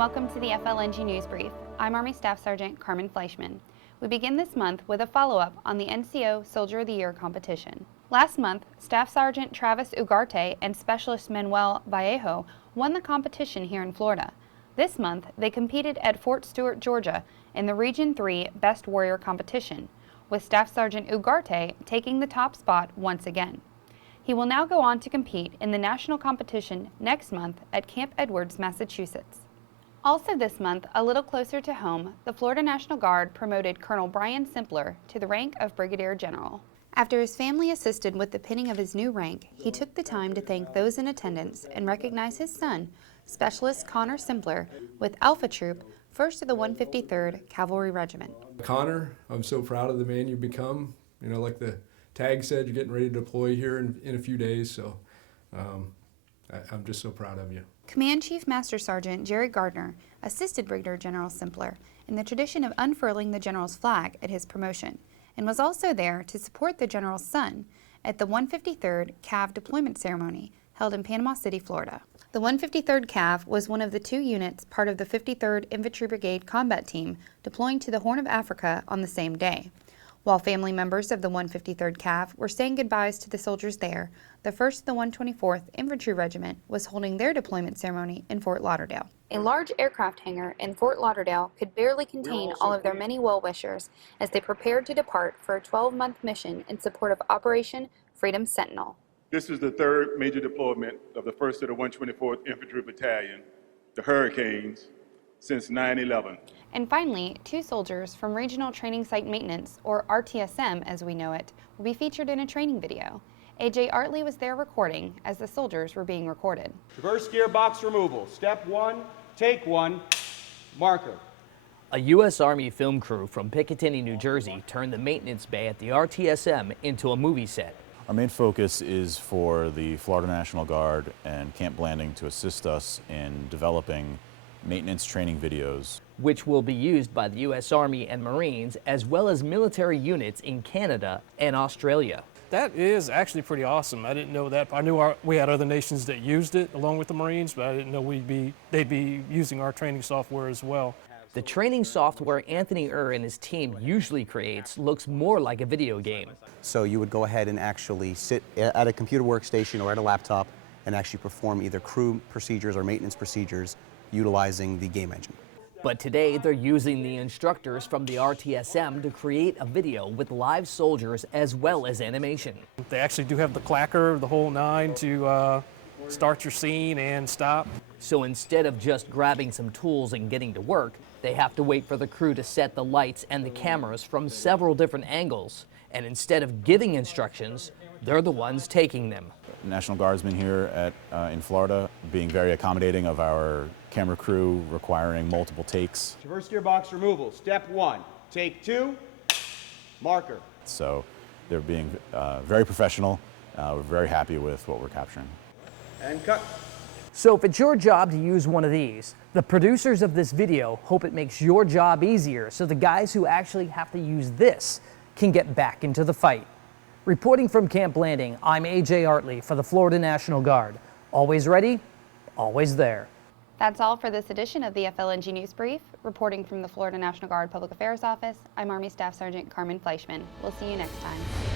welcome to the FLNG News Brief. I'm Army Staff Sergeant Carmen Fleischmann. We begin this month with a follow-up on the NCO Soldier of the Year competition. Last month, Staff Sergeant Travis Ugarte and Specialist Manuel Vallejo won the competition here in Florida. This month, they competed at Fort Stewart, Georgia in the Region 3 Best Warrior competition, with Staff Sergeant Ugarte taking the top spot once again. He will now go on to compete in the national competition next month at Camp Edwards, Massachusetts. Also this month, a little closer to home, the Florida National Guard promoted Colonel Brian Simpler to the rank of Brigadier General. After his family assisted with the pinning of his new rank, he took the time to thank those in attendance and recognize his son, Specialist Connor Simpler, with Alpha Troop, 1st of the 153rd Cavalry Regiment. Connor, I'm so proud of the man you've become. You know, like the tag said, you're getting ready to deploy here in a few days, so I'm just so proud of you. Command Chief Master Sergeant Jerry Gardner assisted Brigadier General Simpler in the tradition of unfurling the General's flag at his promotion, and was also there to support the General's son at the 153rd CAV deployment ceremony held in Panama City, Florida. The 153rd CAV was one of the 2 units part of the 53rd Infantry Brigade Combat team deploying to the Horn of Africa on the same day. While family members of the 153rd CAV were saying goodbyes to the soldiers there, the 1st of the 124th Infantry Regiment was holding their deployment ceremony in Fort Lauderdale. A large aircraft hangar in Fort Lauderdale could barely contain all of their many well-wishers as they prepared to depart for a 12-month mission in support of Operation Freedom Sentinel. This is the 3rd major deployment of the 1st of the 124th Infantry Battalion, the Hurricanes, since 9/11. And finally, 2 soldiers from Regional Training Site Maintenance, or RTSM as we know it, will be featured in a training video. AJ Artley was there recording as the soldiers were being recorded. Traverse gearbox removal. Step 1, take 1, marker. A U.S. Army film crew from Picatinny, New Jersey turned the maintenance bay at the RTSM into a movie set. Our main focus is for the Florida National Guard and Camp Blanding to assist us in developing maintenance training videos, which will be used by the U.S. Army and Marines, as well as military units in Canada and Australia. That is actually pretty awesome. I didn't know that. I knew we had other nations that used it along with the Marines, but I didn't know they'd be using our training software as well. The training software Anthony and his team usually creates looks more like a video game. So you would go ahead and actually sit at a computer workstation or at a laptop and actually perform either crew procedures or maintenance procedures utilizing the game engine. But today they're using the instructors from the RTSM to create a video with live soldiers as well as animation. They actually do have the clacker, the whole 9 to start your scene and stop. So instead of just grabbing some tools and getting to work, they have to wait for the crew to set the lights and the cameras from several different angles. And instead of giving instructions, they're the ones taking them. The National Guardsmen here in Florida being very accommodating of our camera crew requiring multiple takes. Traverse gearbox removal. Step 1, take 2, marker. So they're being very professional. We're very happy with what we're capturing. And cut. So if it's your job to use one of these, the producers of this video hope it makes your job easier so the guys who actually have to use this can get back into the fight. Reporting from Camp Blanding, I'm AJ Artley for the Florida National Guard. Always ready, always there. That's all for this edition of the FLNG News Brief. Reporting from the Florida National Guard Public Affairs Office, I'm Army Staff Sergeant Carmen Fleischmann. We'll see you next time.